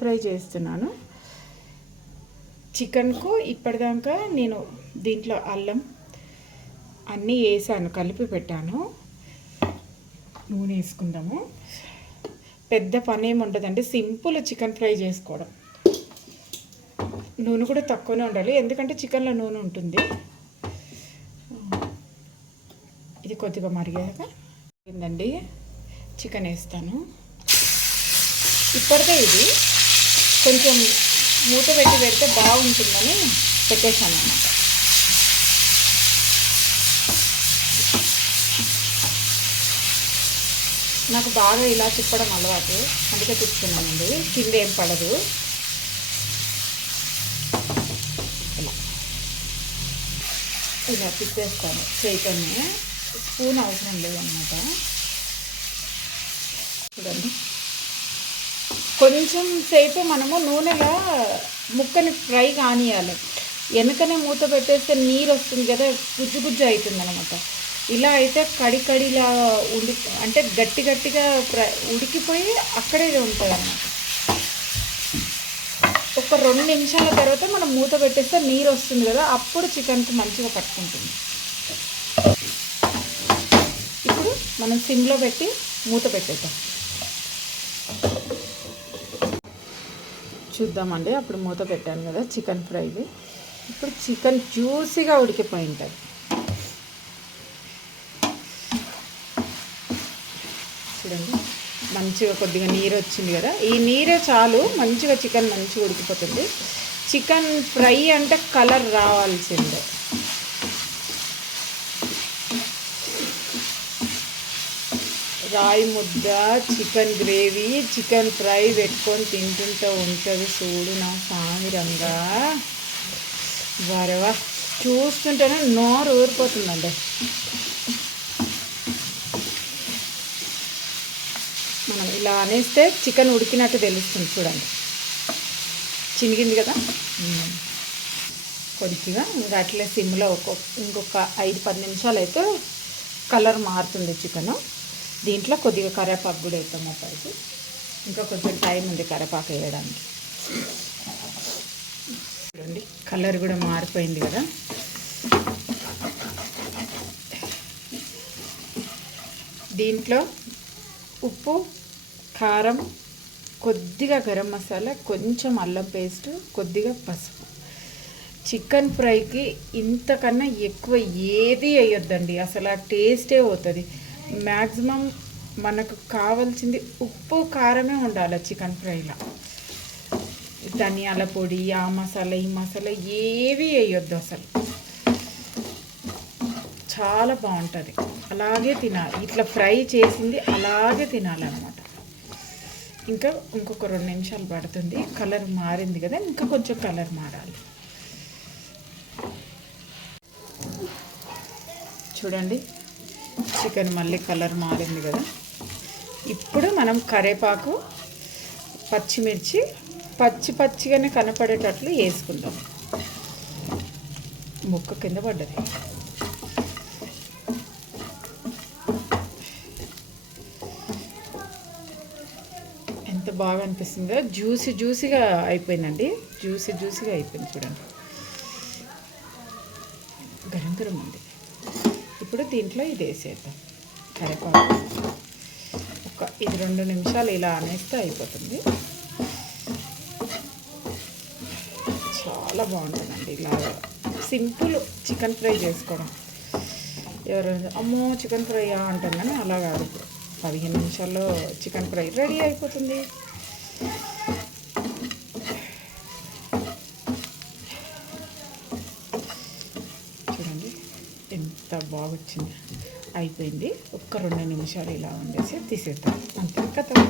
Fry చేస్తున్నాను. చికెన్కు ఇప్పటిదాకా నేను దీంట్లో అల్లం అన్నీ వేసాను కలిపి పెట్టాను. నూనె వేసుకుందాము. పెద్ద పని ఏమి ఉండదండి సింపుల్ చికెన్ ఫ్రై చేసుకోవడం. నూనె కూడా తక్కువనే ఉండాలి ఎందుకంటే చికెన్లో నూనె ఉంటుంది. ఇది కొద్దిగా మరిగాక ఏందండి? చికెన్ వేస్తాను. ఇప్పటికే ఇది. కొంచెం మూత పెట్టి పెడితే బాగుంటుందని పెట్టేశాను అన్నమాట. నాకు బాగా ఇలా తిప్పడం అలవాటు. అందుకే తిప్పుతున్నానండి. కింద ఏం పడదు. ఇలా. ఇలా తిప్పేస్తాను. చేయితోనే స్పూన్ అవసరం లేదన్నమాట. చూడండి కొంచెం సేపు మనము నూనెలో ముక్కని ఫ్రై కానియాలి. వెనకనే మూత పెట్టేస్తే నీరు వస్తుంది కదా గుజ్జు గుజ్జు అవుతుంది అనమాట ఇలా అయితే కడి కడిలా ఉడి అంటే గట్టి గట్టిగా ఫ్రై ఉడికిపోయి అక్కడే ఉంటుంది అన్నమాట ఒక రెండు నిమిషాల తర్వాత మనం మూత పెట్టేస్తే నీరు వస్తుంది కదా అప్పుడు చికెన్కి మంచిగా పట్టుకుంటుంది. ఇప్పుడు మనం సిమ్లో పెట్టి మూత పెట్టేద్దాం. చూద్దామండి. అప్పుడు మూత పెట్టాను కదా చికెన్ ఫ్రైది ఇప్పుడు చికెన్ జ్యూసీగా ఉడికిపోయి ఉంటుంది చూడండి మంచిగా కొద్దిగా నీరు వచ్చింది కదా. ఈ నీరే చాలు మంచిగా చికెన్ మంచిగా ఉడికిపోతుంది. చికెన్ ఫ్రై అంటే కలర్ రావాల్సిందే. రాయి ముద్ద చికెన్ గ్రేవీ చికెన్ ఫ్రై పెట్టుకొని తింటుంటే ఉంటుంది చూడు నా స్వామి రంగా. వరవా చూస్తుంటేనే నోరు ఊరిపోతుందండి. మనం ఇలా అనేస్తే చికెన్ ఉడికినట్టు తెలుస్తుంది చూడండి. చినిగింది కదా? కొద్దిగా ఇంకా అట్లే సిమ్లో ఒక్కొక్క ఇంకొక ఐదు పది నిమిషాలు అయితే కలర్ మారుతుంది చికెను. దీంట్లో కొద్దిగా కరివేపాకు కూడా వేస్తాం పైకి ఇంకా కొంచెం టైం ఉంది కరివేపాకు వేయడానికి. చూడండి కలర్ కూడా మారిపోయింది కదా. దీంట్లో ఉప్పు కారం కొద్దిగా గరం మసాలా కొంచెం అల్లం పేస్ట్ కొద్దిగా పసుపు. చికెన్ ఫ్రైకి ఇంతకన్నా ఎక్కువ ఏది వేయొద్దండి. అసలు ఆ టేస్టే పోతుంది. మ్యాక్సిమం మనకు కావాల్సింది ఉప్పు కారమే ఉండాలి చికెన్ ఫ్రైలో. ధనియాల పొడి ఆ మసాలా ఈ మసాలా ఏవి వేయొద్దు అసలు. చాలా బాగుంటుంది. అలాగే తినాలి. ఇట్లా ఫ్రై చేసింది అలాగే తినాలన్నమాట. ఇంకా ఇంకొక రెండు నిమిషాలు పడుతుంది. కలర్ మారింది కదా ఇంకా కొంచెం కలర్ మారాలి. చూడండి. చికెన్ మళ్ళీ కలర్ మారింది కదా. ఇప్పుడు మనం కరేపాకు పచ్చిమిర్చి పచ్చి పచ్చిగానే కనపడేటట్లు వేసుకుందాం. ముక్క కింద పడ్డది. ఎంత బాగా అనిపిస్తుందో. జ్యూసీ జ్యూసీగా అయిపోయిందండి. జ్యూసీ జ్యూసీగా అయిపోయింది చూడండి. గరం గరం ఉంది. ఇప్పుడు దీంట్లో ఇది వేసేద్దాం. కరివేపాకు ఒక ఇది రెండు నిమిషాలు ఇలా అనేస్తే అయిపోతుంది. చాలా బాగుంటుందండి ఇలా. సింపుల్ చికెన్ ఫ్రై చేసుకోవడం. ఎవరైనా అమ్మో చికెన్ ఫ్రై అంటాను కానీ అలా కాదు. పదిహేను నిమిషాల్లో చికెన్ ఫ్రై రెడీ అయిపోతుంది చూడండి ఎంత బాగా వచ్చింది అయిపోయింది. ఒక్క రెండు నిమిషాలు ఇలా ఉండేసి తీసేద్దాం. అంతే కదా?